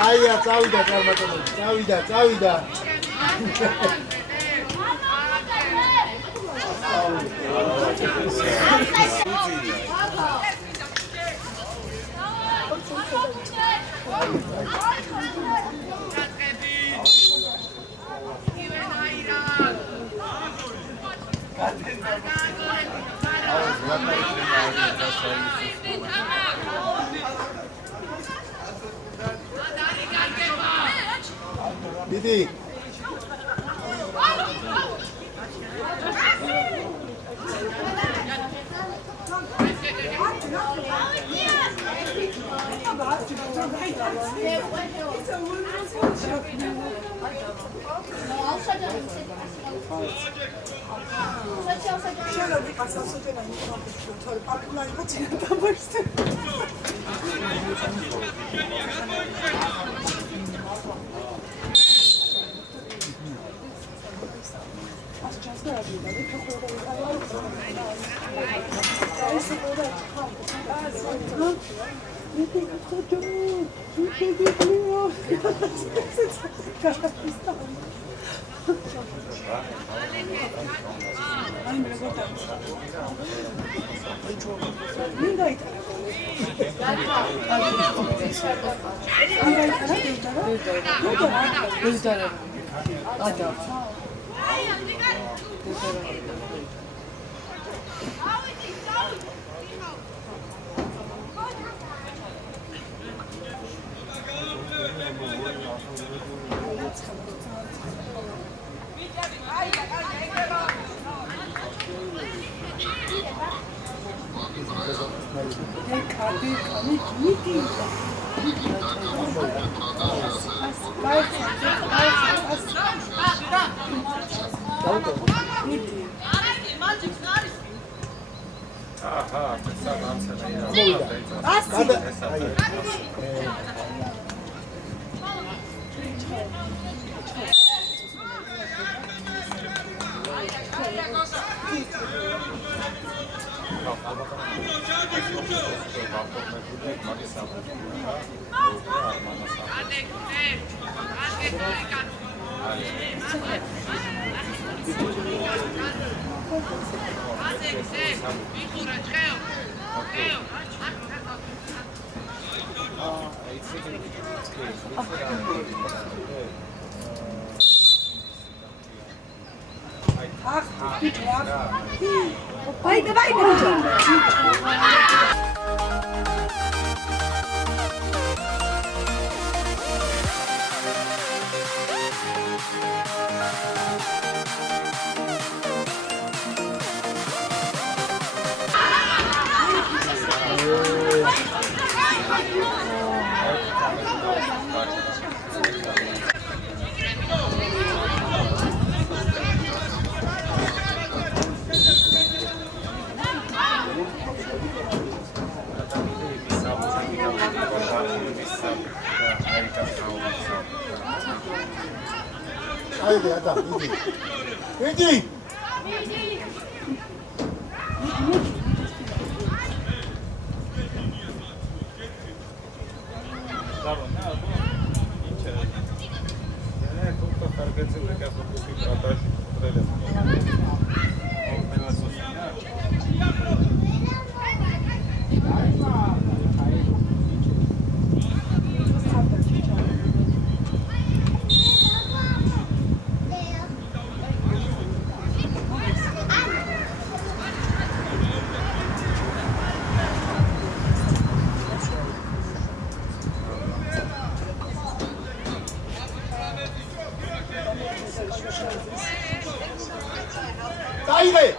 Aia, წავიდა წარმატებული. წავიდა. Didi. Vai, vai, Haydi adam, idi. Haydi.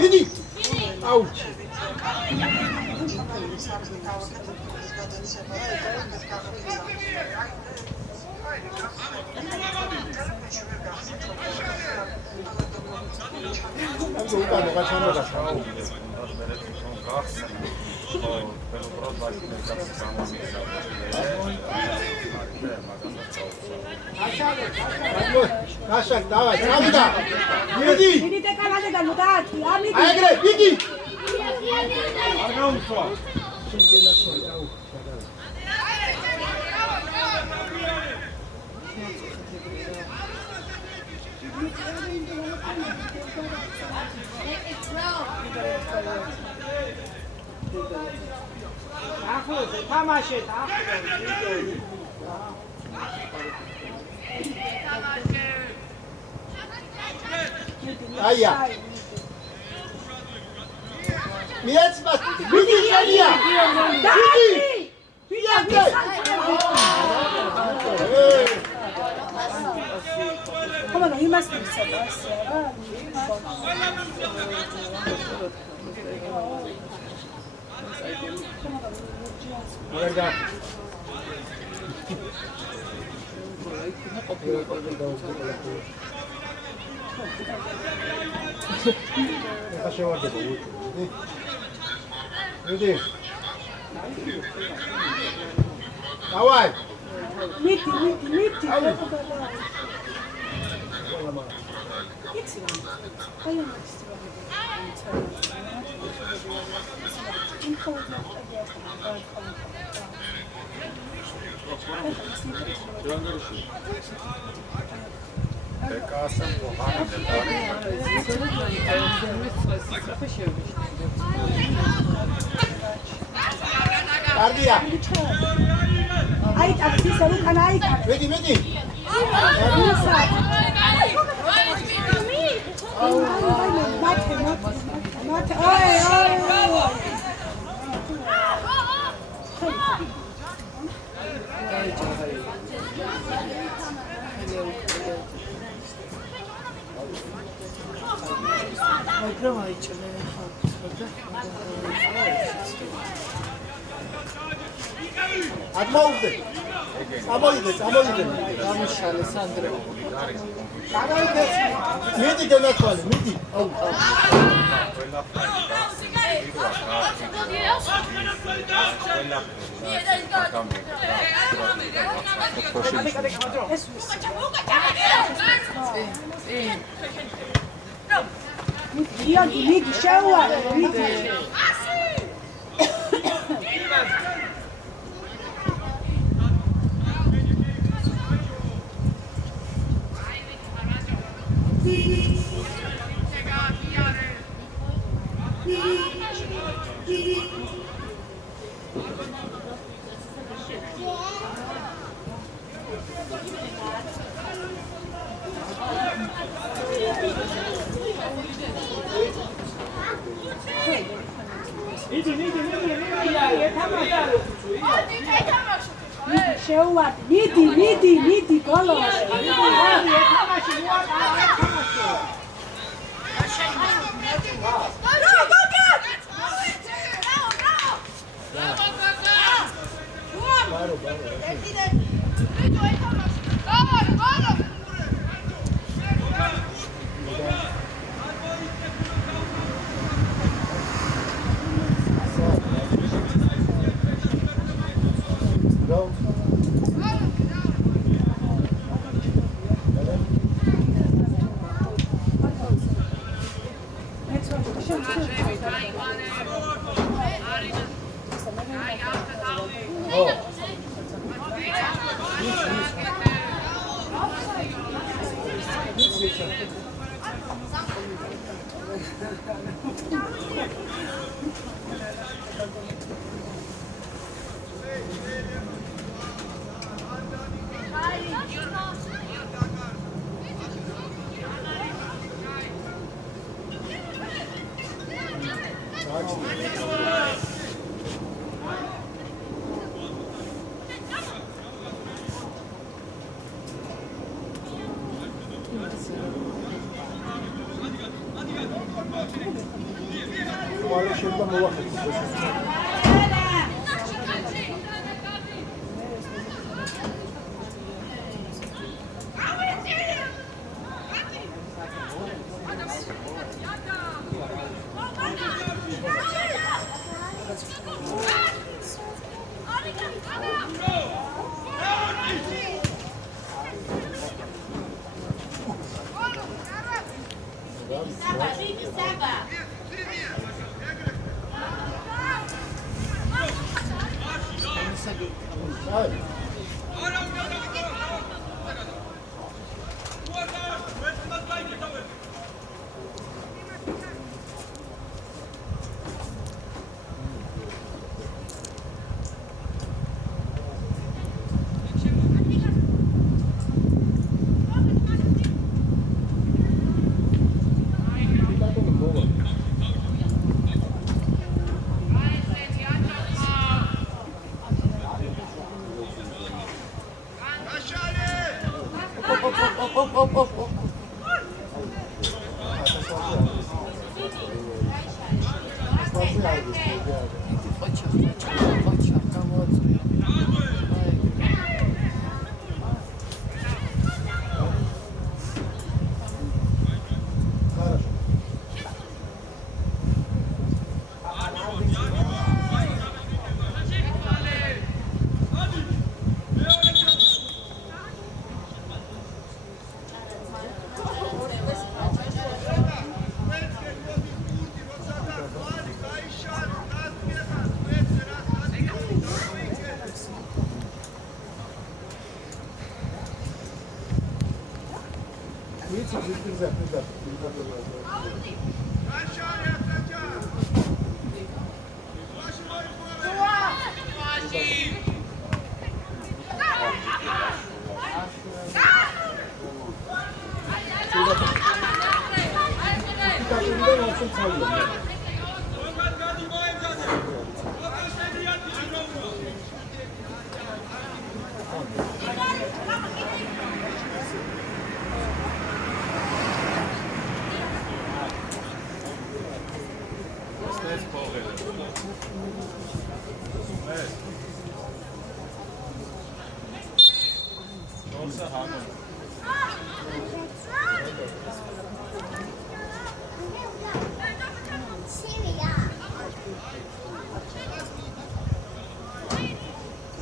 İdi. Out. Nașa, давай, Ravida. Иди. Идите канале да мудати, ами. Ајгре, иди. ახლოზე თამაშეთ Aia. Miecma, vidi Želija. Vidi. Vidi. Come no, imast pisati, Guarda. Ne faceva che vedi. Давай. Мити. Guardia. Ai, aqui se não canai. Vedi. Mate. რომ აიჭრე ათმოუგდე. წამოიდე. გამიშალე სანდრე. წამოიდე. მიდი განათვალე, მიდი. მიდი შეუარე, მიდი. შეუარ, მიდი გოლოში.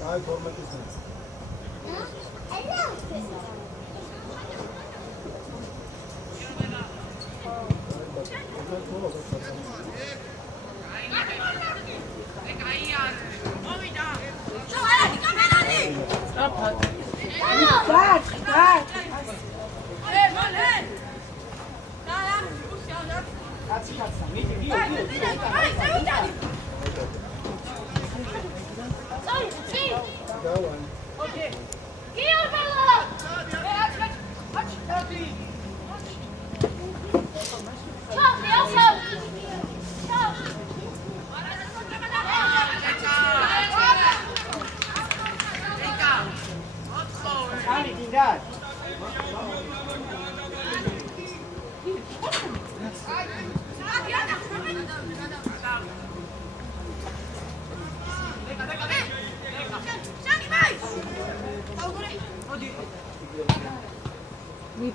Ay, formatesin.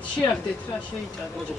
შეახდეთ რა შეიჭადეთ.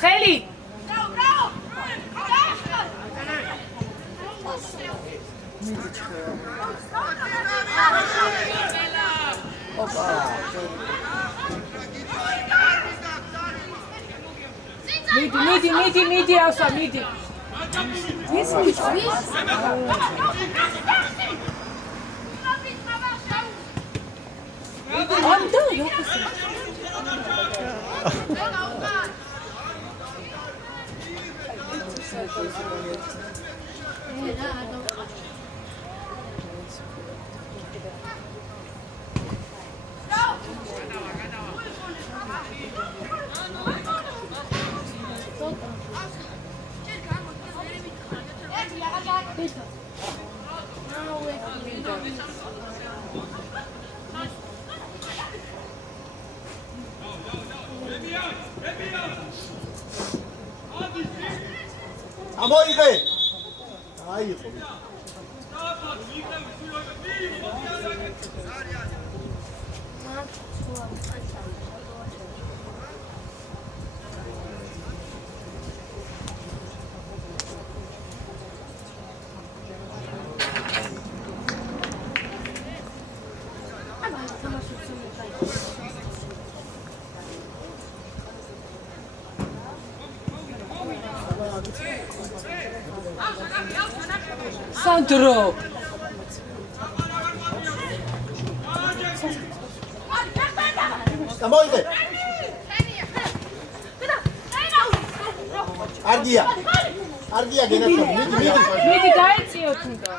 ხელი მიდი ავსა მიდი ის ამდო იოხოსი ამოიღე. აი ხო. სანდრო ამოიღე. არგია გენაცვალე. მიდი დაეციოთ უნდა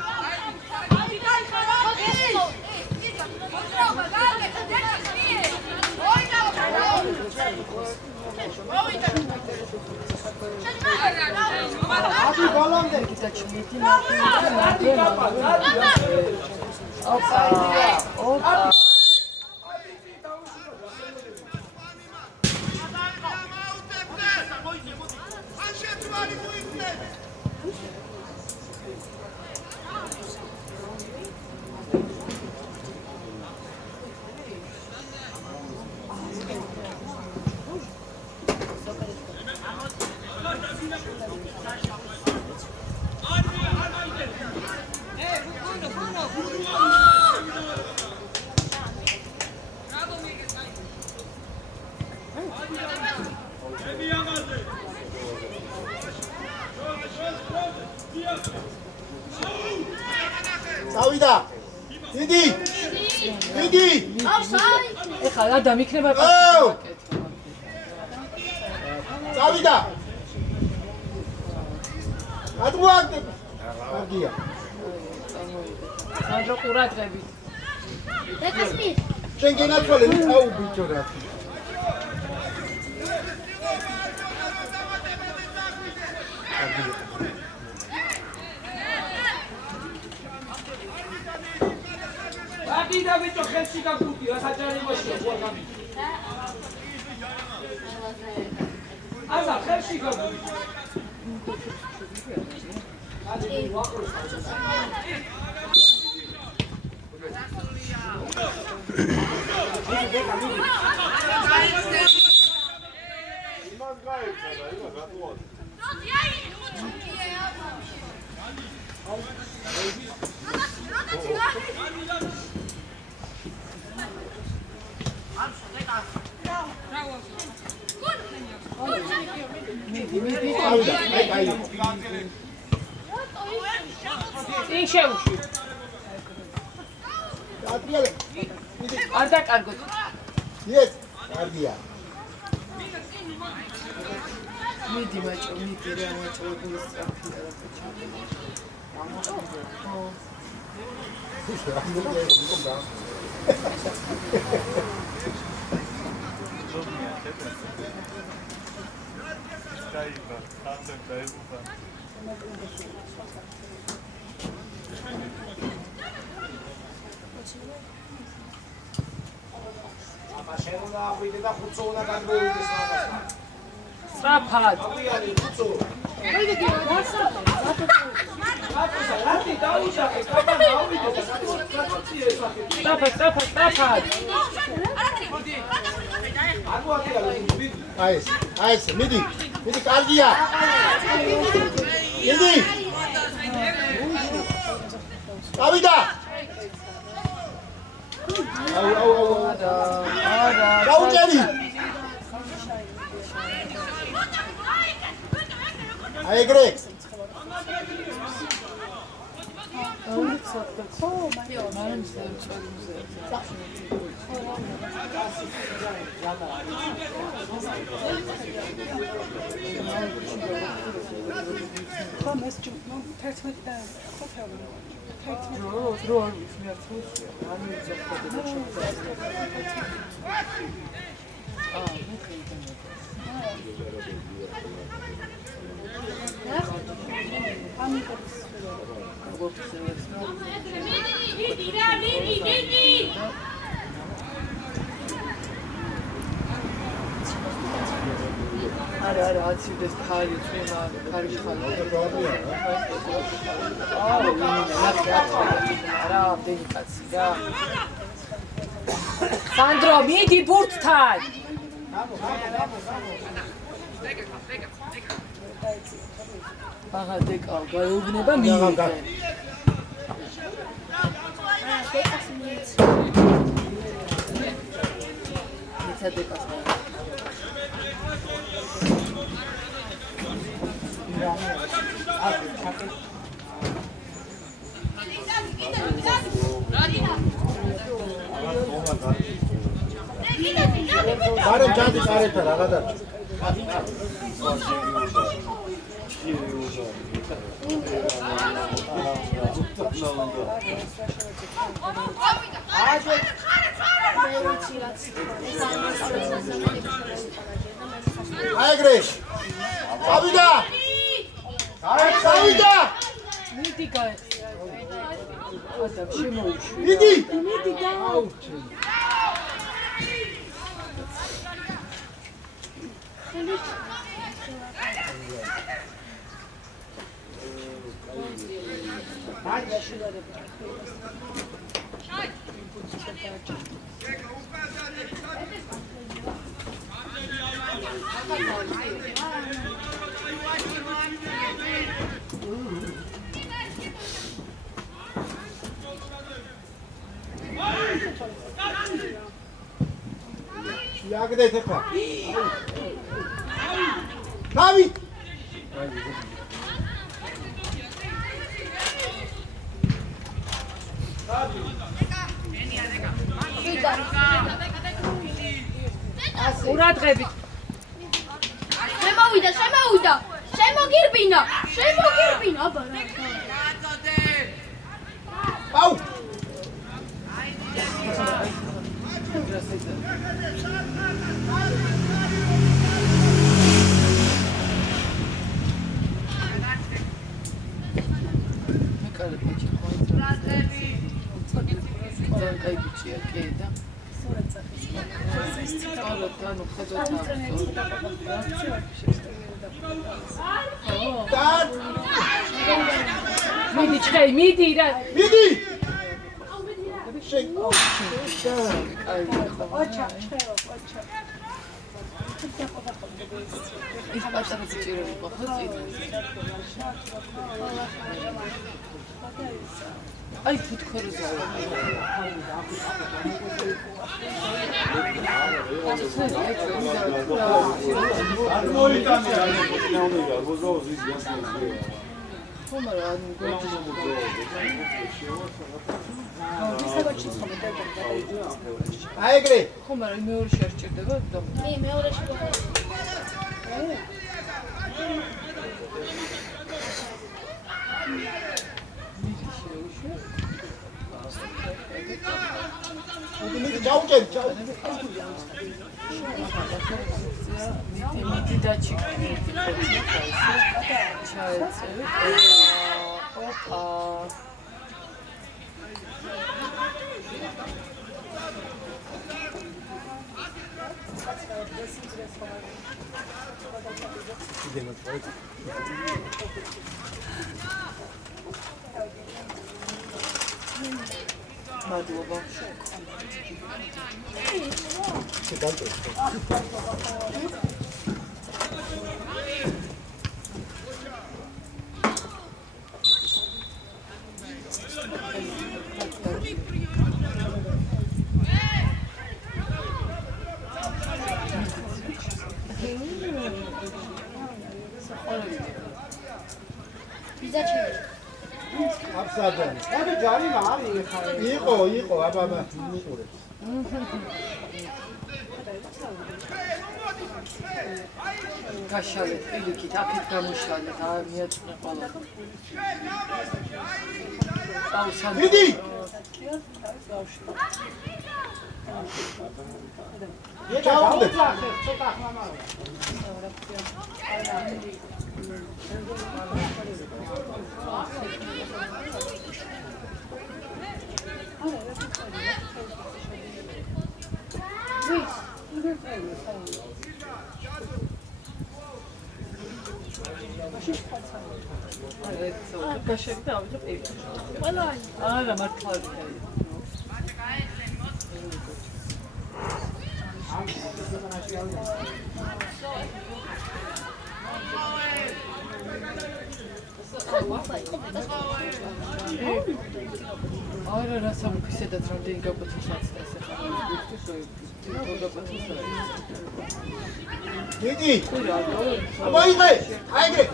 ეხლა ადამ იქნება აუ! წავიდა. ადმოაგდე. კარგია. სანდრო ყურადღებით. შენ გენაცვალე, აუ ბიჭო რა. დაგიდა ბიჭო ხელში გაგუდი რა საჯარი მოშია გუაგამი აზა ხელში გაგუდი შევში ატრიალე. არ დაკარგოთ იეს, კარგია. მიდი მაჭო მიდი რა მაჭო გულსწრაფი რა შეუნა აფიდე და ხუცო უნდა გადმოვიდეს მაგასთან სწრაფად აბიანი ხუცო რატი დაუშახე კაბა ავიდე და საწოციე სახე სწრაფად აგუ აკიალე აი ეს, მიდი, კარგია. მიდი. წავიდა. აუ. გაუჭერი. აი ეგრე. არა აცივდეს ხალი წუნა ხალი რა დელიკაცი რა სანდრო მიდი ბურთთან აღა დეკა გაეუბნება მიიღე მიცა დეკას Barem cantik areta ragada. Aegre. Savida. Savida. მიდი გაე ადამ შემოუშვი მიდი და Yagde tekrar. Tabii. ყურადღებით. შემოგირბინა, აბა რა. აუ მიდი ჩხეი, მიდი რა. მიდი ოჩა, ჩხეო, ოჩა. ის პატარა ბიჭები ყავს აი ფუთქორზე აიგრე ხომ არა მეორეში არ სჭირდება და მეორეში მიდი ჩაუჭერ მიდი დაჩიქნი ჩაეწევით ოპა მადლობა აბსადანი აბა ჯარიმა არის ხარ იყო აბა მიყურებს გაშალეთ პირიქით აქეთ გამუშალეთ არ მიაწყვე ყველა აუსან მიდი ჩაუდგეთ ცოტა ხმამა გაშალეთ და ავიღე პირიქით ყველა არა მართლა არა რა სამოფისედაც რამდენი გაკვეთილს აცდას ახლა მიდი აბა იღე აიგრე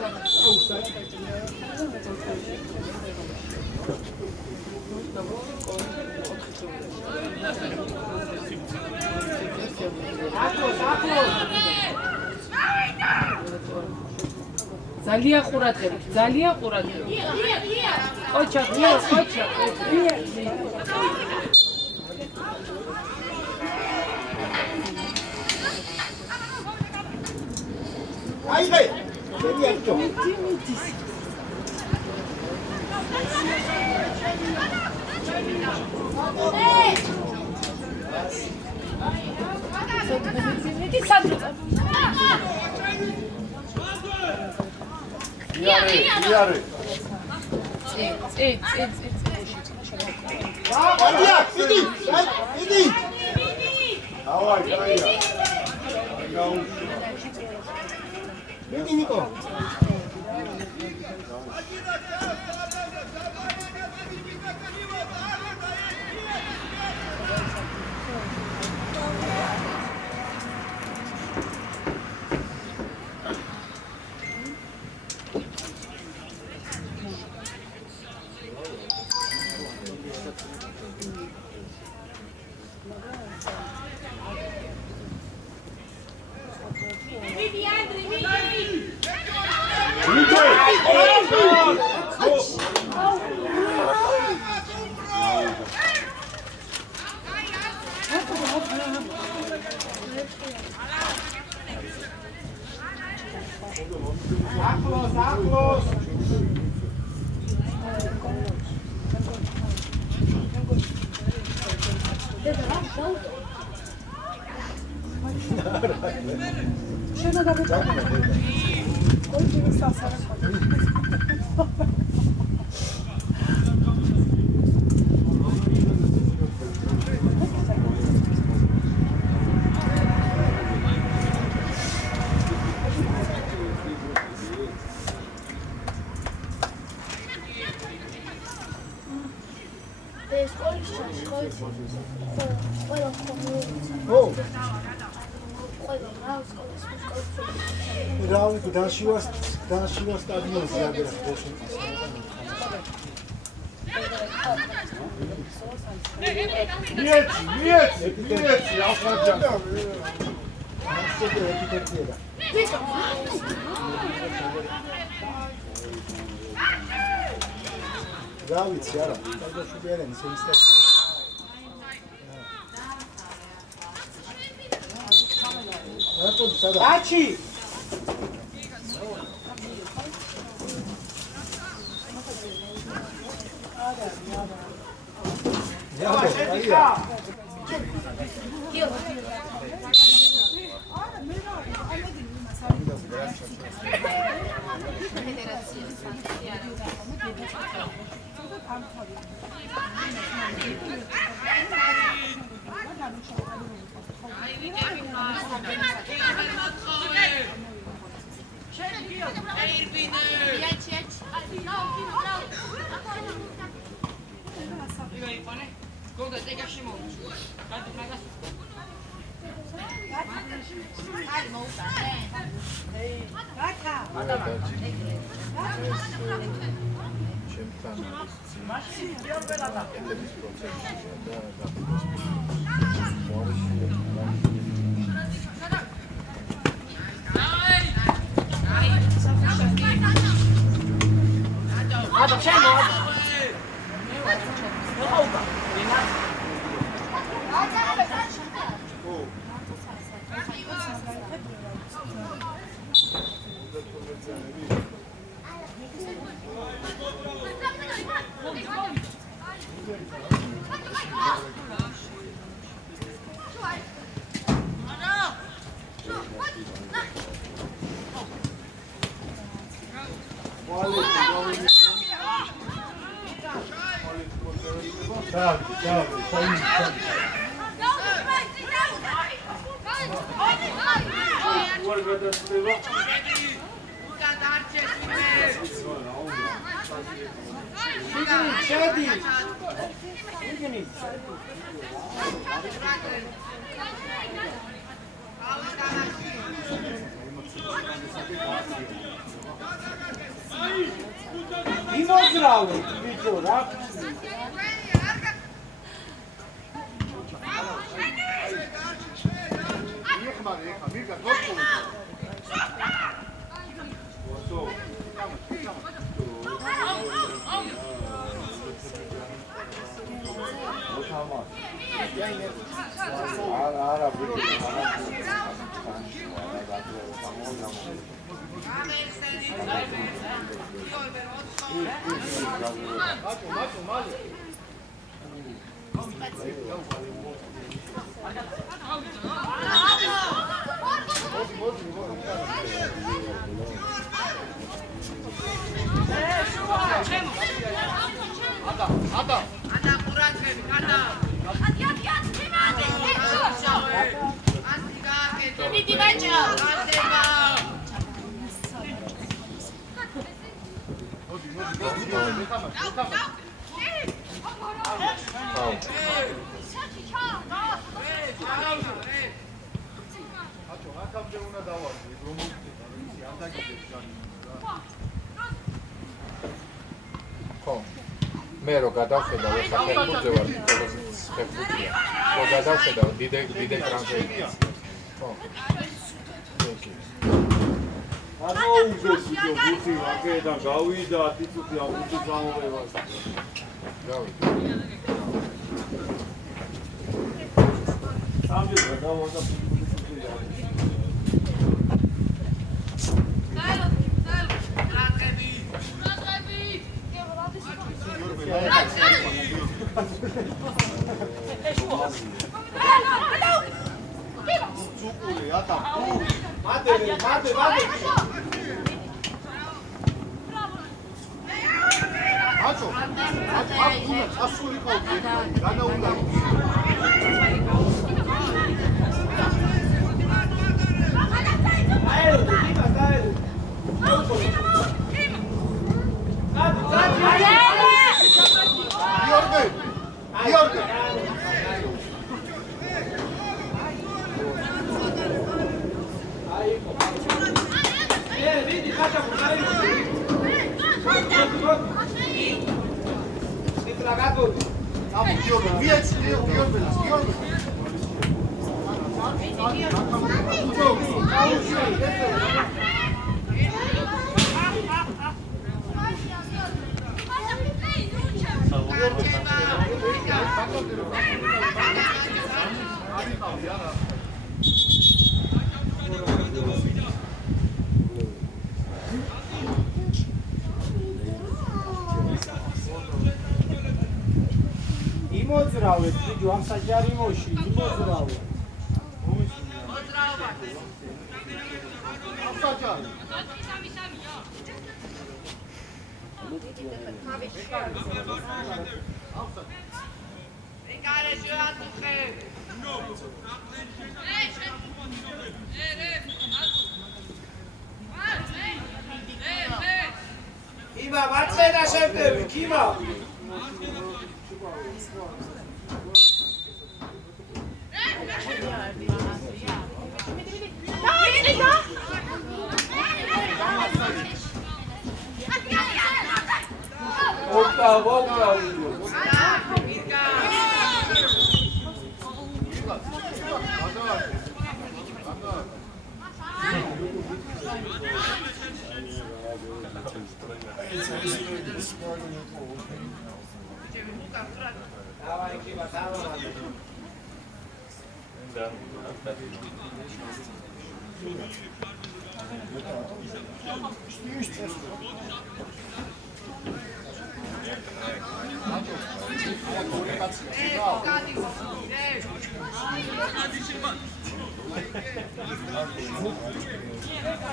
ძალიან ყურადღებით ოჩა აიგე შემი აჭო იარე აიდია მიდი დავაი კაია მიდი ნიკო შენ გადაგეჭამ. ოი ძინის სასარე ხო. რავი განშივა სტადიონზე აგერა მიეცი ახალჯან რა ვიცი არა კარგაშუბი არიან ისე ისე აჩი იმოზრავე ბიჭო რა მე რო გადავხედავ ეს საფეხბურთზე ვარ ფეხბურთია რო გადავხედავ დიდ ეკრანზე ხო ამოუგეს ის ბუთი აქედან გავიდა 10 წუთი აუცი გამოვევას გავიდა სამჯერ გადავოდა ატა. მადე. აცო. უნდა წასულიყო. განა უნდა. Γιώργο! იმოძრავეთ, ვიდეო ამ საჯარიმოში, იმოძრავეთ. Кима, მარცხენა შევდები, Кима. Volta. Давай, Кима, давай.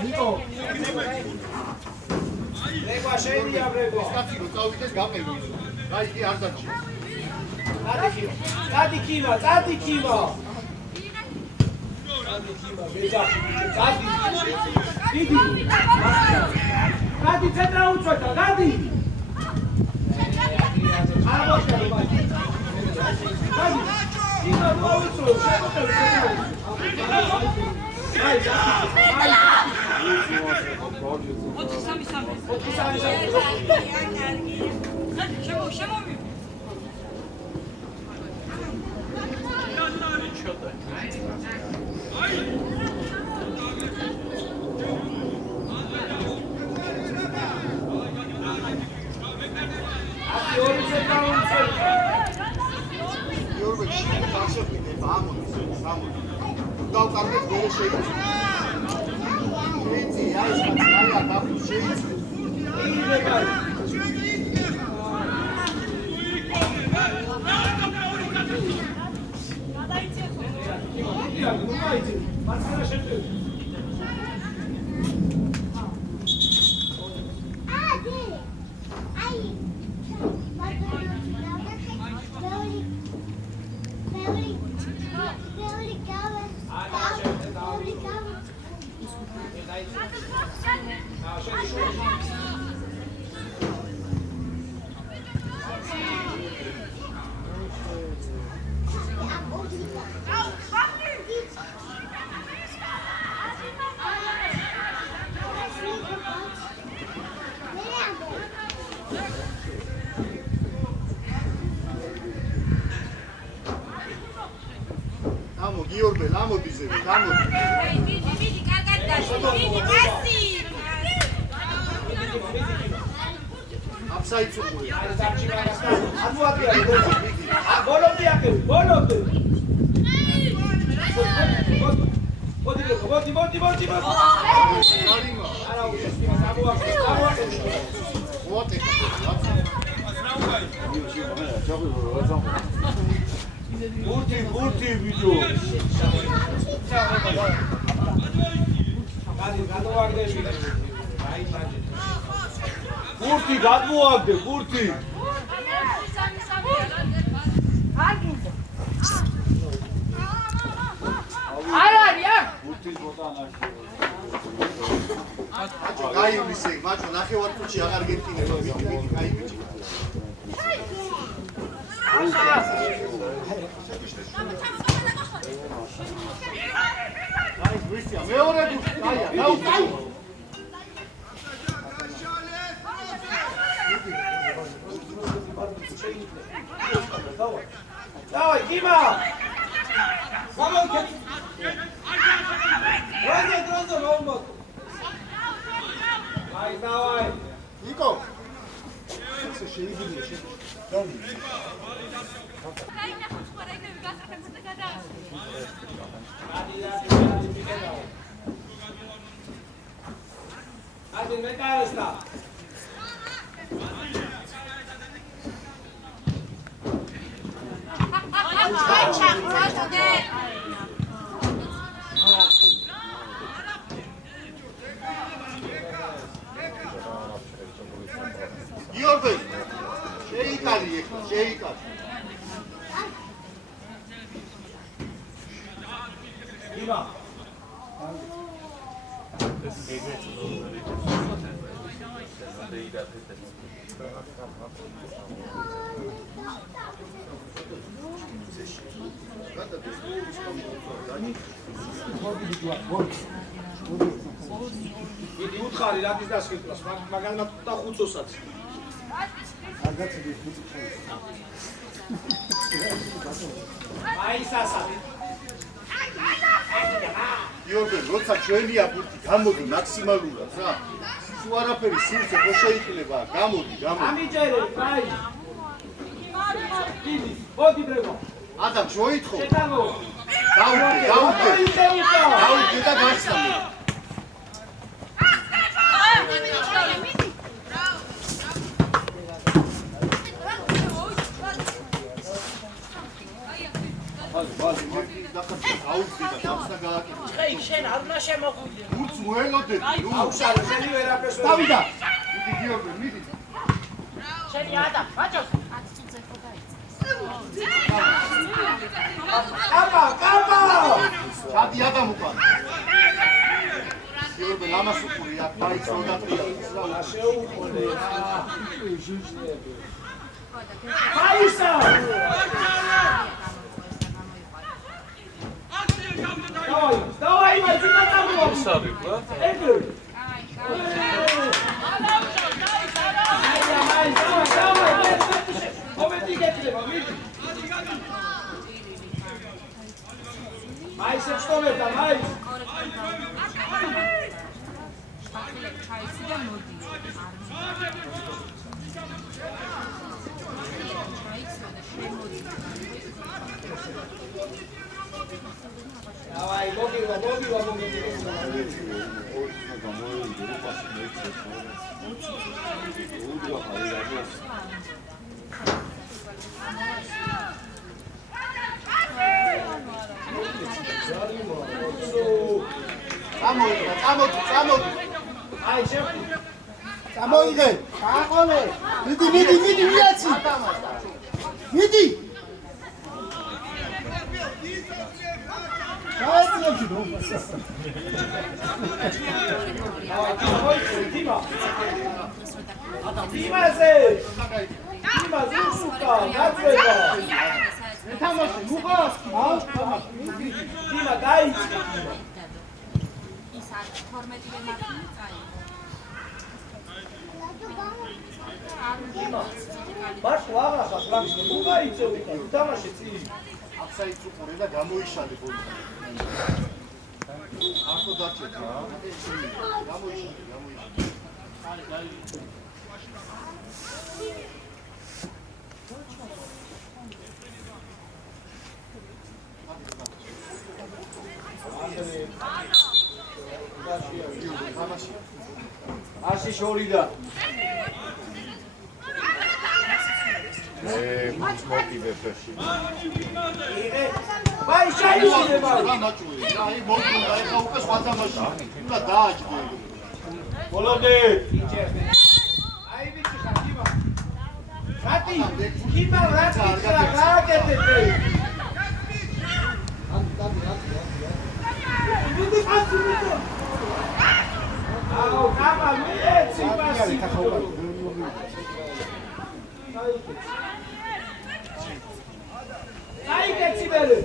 Нiko. Lega შეიძლება ბრეგო. კაცი რო წავიდეს გაყევი. აი კი არ დაჭი. Წადი Кима. Gadi centra ucota, Gadi. დავკარგეთ ვერ შეიძლება. შეიძლება აი ეს კაცია დაფი შეიძლება. Amo, Giorgio, l'amo di se, l'amo. Vedi, cargate, vedi, passi. Upside to me. Burti video. გურთი გადმოაგდე, გურთი. არ გინდა. არ არის არ გურთის ბოტანაში. გაივლის ეგ, მაჩო ნახევარ წუთში აღარ გეკინება, მიდი, გაიბიჭი. აი, ვისია, მეორე გუნდი, აია, დაუწევ. Давай, Дима! Самолет! Раза, Ай, давай! ნიკო. ესე შეიძლება შევიდე. გაიგნა ხო სხვა რეგები გასახებსა და გადაასვლა Один металлиста. გიორგი, შეიკარი ეხლა, შეიკარი. Дима. Иди уთხარი რა ის დასკეთლას, მაგალითად და ხუცოსაც. აი სასადი. გიორგი, როცა ჩვენია ბურთი, გამოდი მაქსიმალურად რა. თუ არაფერი სივრცე ხო შეიძლება, გამოდი. ამიჯერე, აი. დიდი, მოდი ბრევო. ადამ შოითხო. შეტანო. დაუდგე და გასწავლე. შენ არ უნდა შემოხვიდე. გურც მოელოდეთ, ნუ. აუშალე, შენი ვერაფერს ვერ. დავიდა. მიდი გიორგი, მიდი. შენი ადა, ბაჭო. კაპა! ჩადი ადამ უკან. გიორგი, ლამას უყური აქ, დაიწყო და ტრიალს რა. შეუყოლე. ფაისა! Давай, Мартина, там его! სარიფლა. Эгер! Давай, მომენტი გექნება, მიდი! მაისებს სტომერდა, მაის! Давай, მოგივა. წამოდი. აი, შევი. წამოიღე. გააყოლე. მიდი, ვიაცი. მიდი. გაიძიებდი რომას. დიმაზე! დიმა, ზუსტა, გაწევა! თამაში, მუღას. დიმა, დაიწყე. ის არის 12-ე მარტინი წაიღო მარტო აღახას ლამს მუღა იწევი და თამაში წილი. აფსაიდს უყურე და გამოიშალე ბოლოს. ახო დარჩეთ რა. გამოიშალე. აში შორიდა. მოტივებაში. აი შეიძლება. რა მაჭუე. აი მოგუნდა ეხა უკვე სხვა თამაში. უნდა დააჭდო. ბოლოდე. აი ვიცი ხარ კიბა. რატი? კიბა რატი ხარ გააკეთეთ. ვიდი ხასი მიტო. აუ კაბა მეცი პასი. აი კეცი ბერე.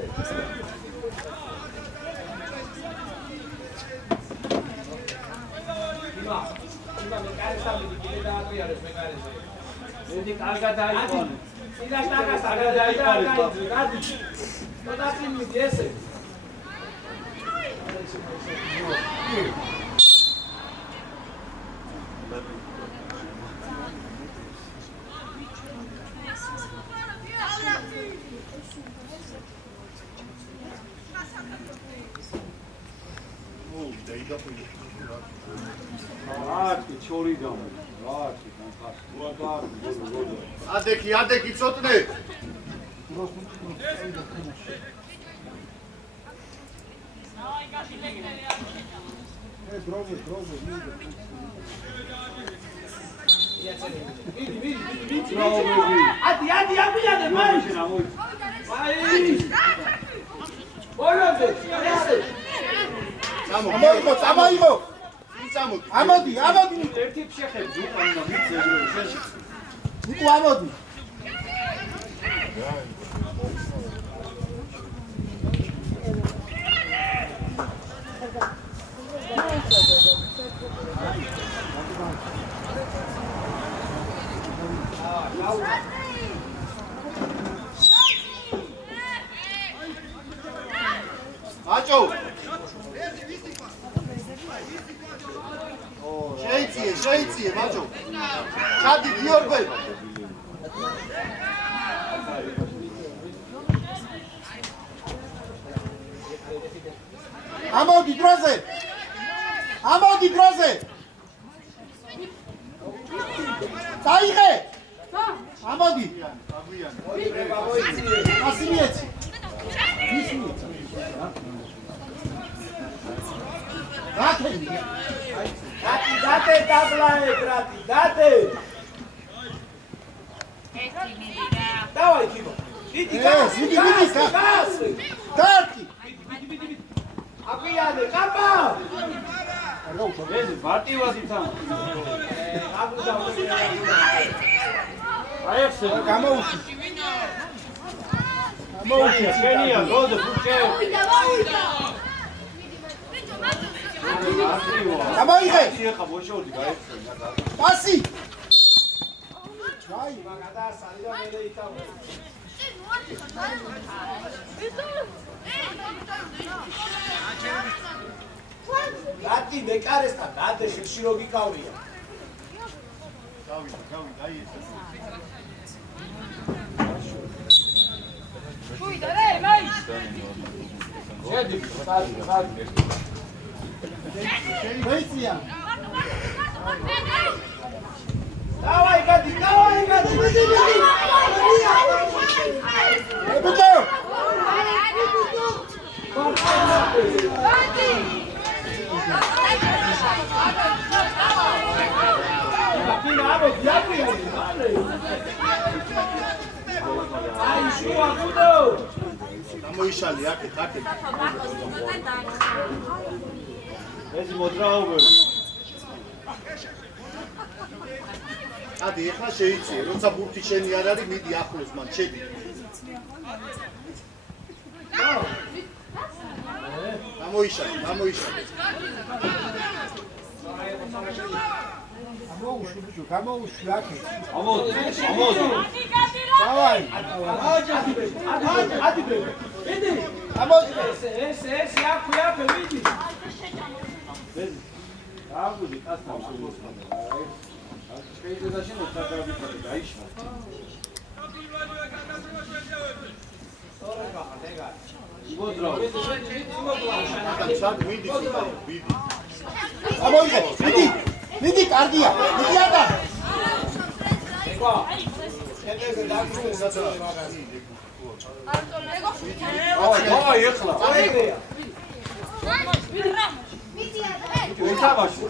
კიბა მე კარესამდი კიდე დააყიარეს მე კარესე. მედი კარგად აიყო. სიდა კარგად აიყო. გადი. მოდაცი მიდი ესე. აკი ჩორიდან. აკი განხარ. ადექი ცოტნე. ადი ამბიადე მაინც. მაინც. ბოლოდე, ესე. წამოიღო. ამოდი. ერთი შეხები უკანა მიწე შენ. ნიკო ამოდი. აჭო. შეიციე, მაჭო. ჩადი გიორგე. ამოდი დროზე. დაიღე. ამოდი. ასი მიეცი. დათე დაბლაე ბრატი, დათე. ერთი მიდი რა. დავაი კიბა. დიდი გასი. დარტი. აბიადე, კაპა. ეს მარტივად თან. აი ეს გამოუში. შენია როზე ფუჭე. გამოიღე. ეხა მოშოდი გაიხსნა. პასი. აი, მაგადა სალიდა მე იტავე. რატი მეკარესთან დადე შილში რო გიკავია. დავიდა, აი ეს. შუიდა რე, მაინც. შედი, ხარ. მეიცია. დავაი გადი. ბიჭო. აი შუა გუდო. გამოიშალი აქეთ. ეს მოძრაობები. ადი ეხლა შეიციე, როცა ბურთი შენი არ არის, მიდი ახლოს მან, შედი. გამოიშალი. გამოუშვი ბიჭო, გამოუშვი აქეთ. ამოდი. დავაი. ადი ბე. მიდი. ამოდი. ეს აქვია მიდი. აგვიდი კასთან შემოსვლა. შეიძლება შენ დაგავიწყე დაიშვა. მოძრაობ. ჩად მიდი. გამოიღე. მიდი, კარგია. მიდი ატა. ეკვა. შენზე დაგიწყე საწყო მაგაზი. დავაი ეხლა. უთამაშო.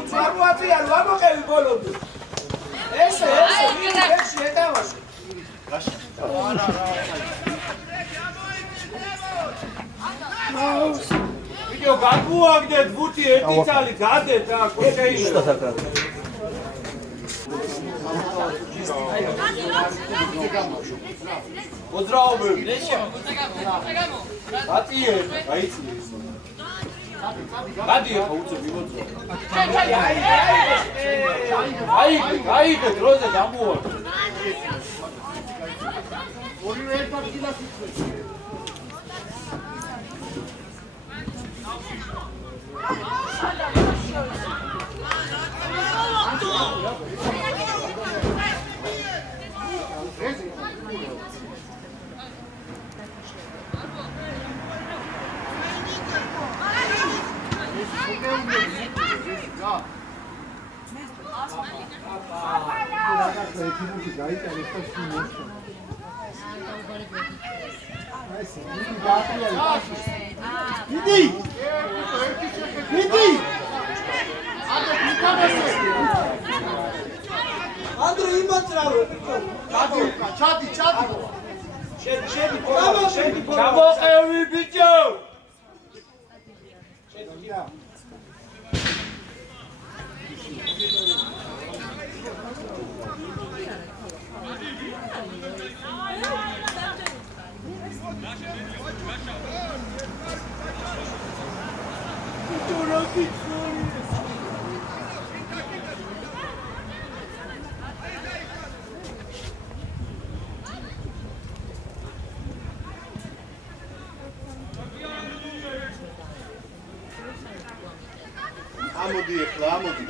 უთამაშო, ამოყევი ბოლომდე. ესე, ეს ეთამაშო. ვიდეო გაგუაგდეთ ბუთი ერთი წალი გადეთ რა კოშეილა. მოძრაობები. ბატიე, გაიცი. გადი ახლა უწევი მოძრაობ. აიგე, დროზე გამოვა. ორივე ერთად გილას იწვევს. ანდრე იმოძრავე. ჩადი. შედი ჩამოყევი ბიჭო. ამოდი ახლა, ამოდი.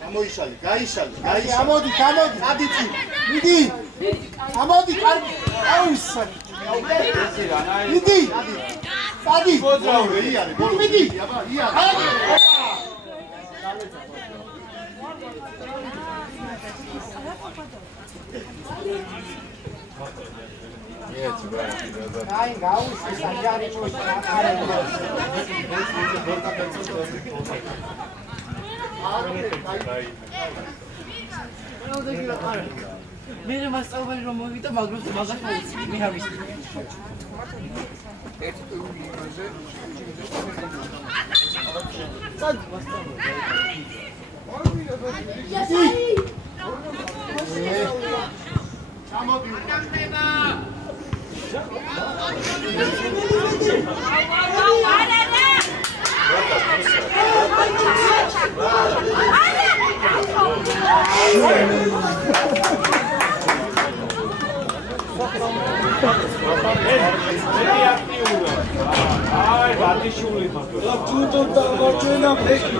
გამოიშალი, გაიშალი. ამოდი, ადიცი. მიდი. ამოდი, კარგი. აუსარი. მიდი. სადი. მოძრაობე, იარე, მიდი. აბა, იარე. მიეცი ბარათი და აი, გაუსი საჯარი ჩოჩა. მე მასწავლებელი რომ მოვიდა, მაგრამ მაგას მოიცი, მე ამის. ჩამოდი. აი, ბატიშვილი ხარ. ჯუდო დავარჯენა ფექი.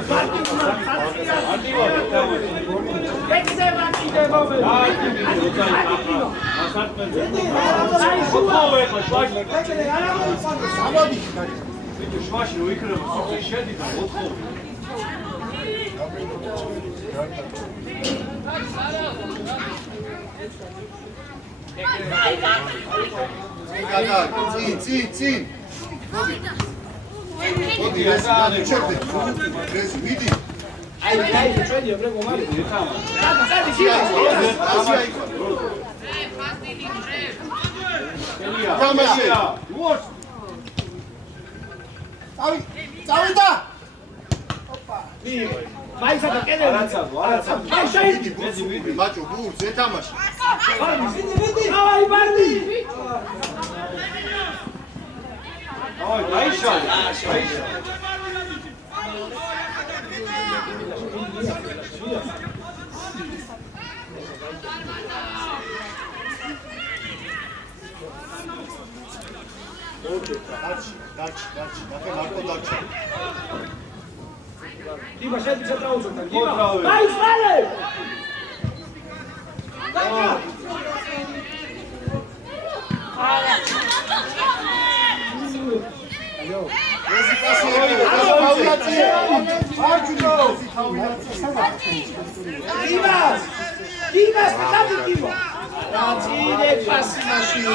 შვაში რო იქნება სოფლი შედი და მოთხოვი. წინ. მოდი, ეს ჩერდე. ეს მიდი. აი, ჩვენი ებრე მომალი ეთამა. თამაში. წავიდა. მაისა და კენე არაცაბო. აი, შეიდი. მიდი, ბურთი, მაჭო, ბურთს ეთამაში. აი, ბარდი. აი, გაიშალე. დარჩი, ნახე მარტო დარჩი. დიმა შედი ცენტრალურთან. დიმა. მოძრაობე. აი, სვალე. ეს პასი Გიმას კაცი გიმა. ძილე პასი მაშინ.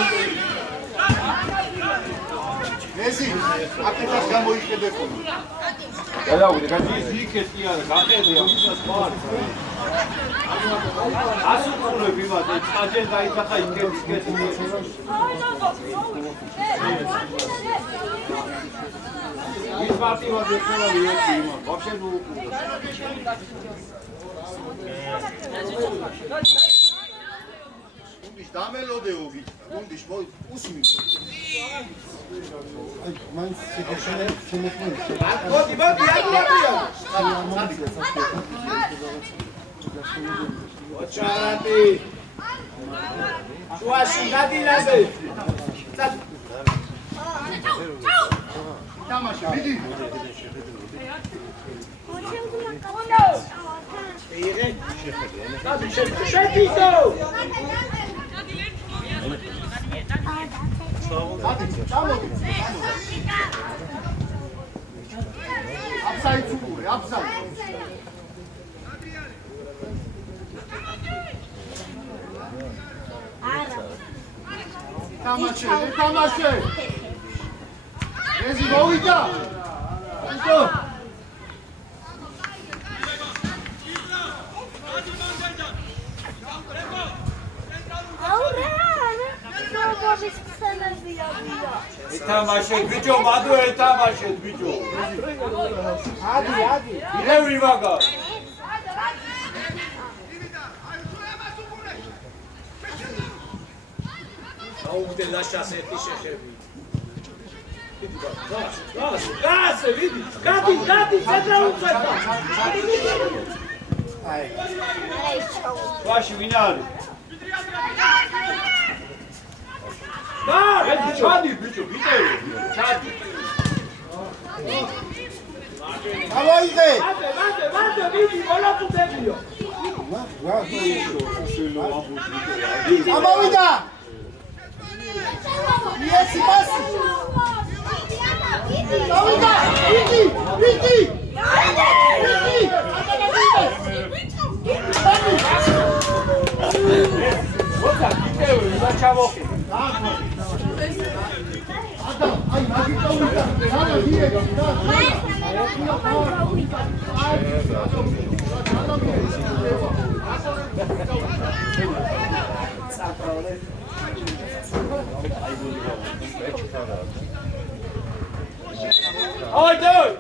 ეზი, აკეთას გამოიხედებო. გადავიდე, გადის იქეთი არა, გაყედია უსას ხარ. ასუყურებ იმას, აჯენ დაიძახა იქეთი. ის მარტივად ეცელა ვიეთი იმა, ვაფშე ნუ გუნდის დამელოდეო გიქნა, გუნდის უსმი. მაინც შეგეშენე შემოქმნილი. მოდი, აკურატია. ოჩარატი. შუაში გადილაზე. თამაში, მიდი. იღე. შეფიქო. ჩამოდი. აფსაიდ უყურე, აფსაიდ. თამაშე. ეზი მოვიდა. იდო. ეთამაშე ბიჭო, მადო ეთამაშე ბიჭო. ადი. იდე ვიმაგა. აუგდე ლაშას ერთი შეხები. გას, ვიდი. გადი, ცედა უწევდა. ვაში ვინ არის? ჩადი ბიჭო, ვიტევი. ჩადი. გამოიღე. მანდე, ვიდი, მოლაპუდებიო. გამოვიდა. იესი პასი. გამოვიდა. ვიდი. მოცა ვიტევი, და ჩამოხი. აი, მაგით დავიდა. დანა გიეგა. Oi, dude!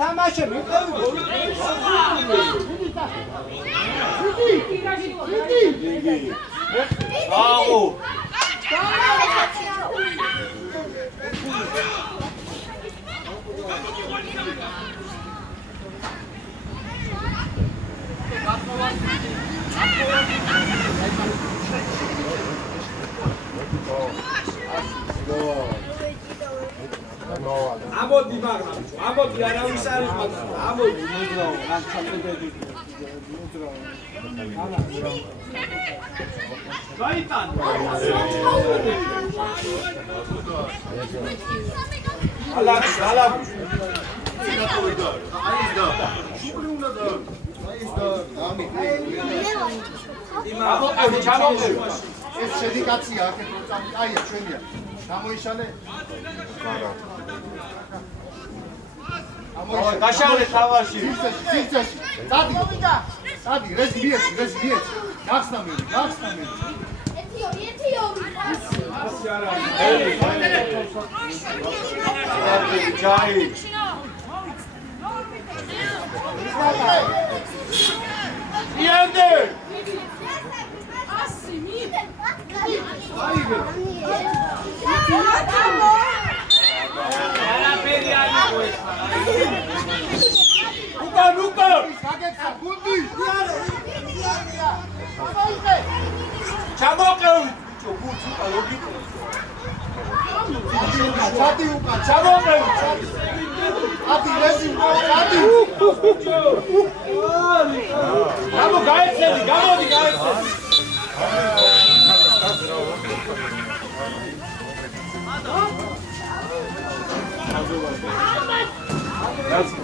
თამაშე მიყევი გოლი. აუ! ამოდი მაგრამ, ამოდი არავის არის მაგრამ, ამოდი. გაიტან. ალაგ. ჩამოყევი. ეს შედიკაცია აქეთ რო წამი. აია ჩვენია. გამოიშალე. დაშავლე თამაში. სიცეში. დადი. სადი რეზ მიეცი გახსნამელი ჯაი იანდე არაფერი არ იყო ეს. უკან გაგეცა გუნდი ჩამოყევი ჩადი უკან ჩამოყევი ათი რეზი ჩადი გამო გაეცედი გამოდი გაეცედი რაც